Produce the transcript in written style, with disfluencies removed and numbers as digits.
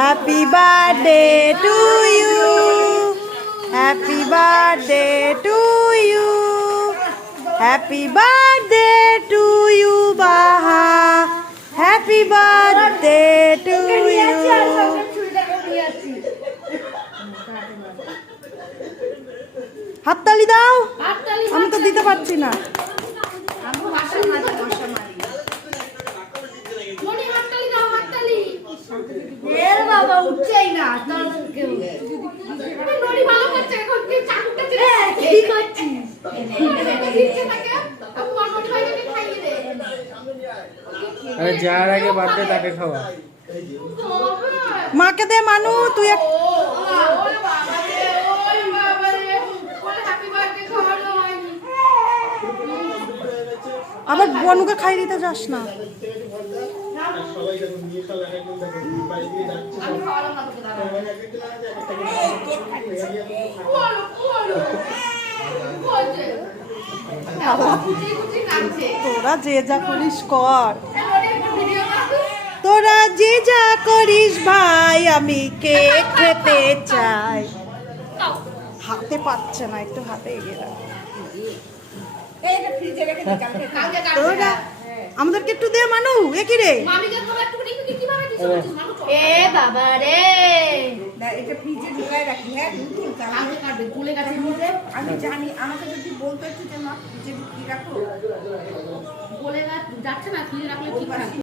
Happy birthday to you. Happy birthday to you. Happy birthday to you, Baha. Happy birthday to you. হাততালি দাও। আমি তো দিতে পারছি না। বাবা উঠছেই না। যার আগে বার্থডে তাকে খাওয়া। মাকে দে মানু, তুই আবার বনুকে খাই দিতে যাস না। তোরা যে যা করিস কর, তোরা যে যা করিস ভাই, আমি কেক খেতে চাই। হাতে পাচ্ছে না, একটু হাতে এগিয়ে রাখ। তোরা আমাদেরকে একটু দে মানু। এ কি রে? এ বাবা রে, এটা ফ্রিজে ঢুকায় রাখি। হ্যাঁ আমি জানি, আমাকে যদি বলতো একটু যে মা ফ্রিজে ঢুকিয়ে রাখো, বলে যাচ্ছে না, ফ্রিজে রাখলে ঠিক থাকে।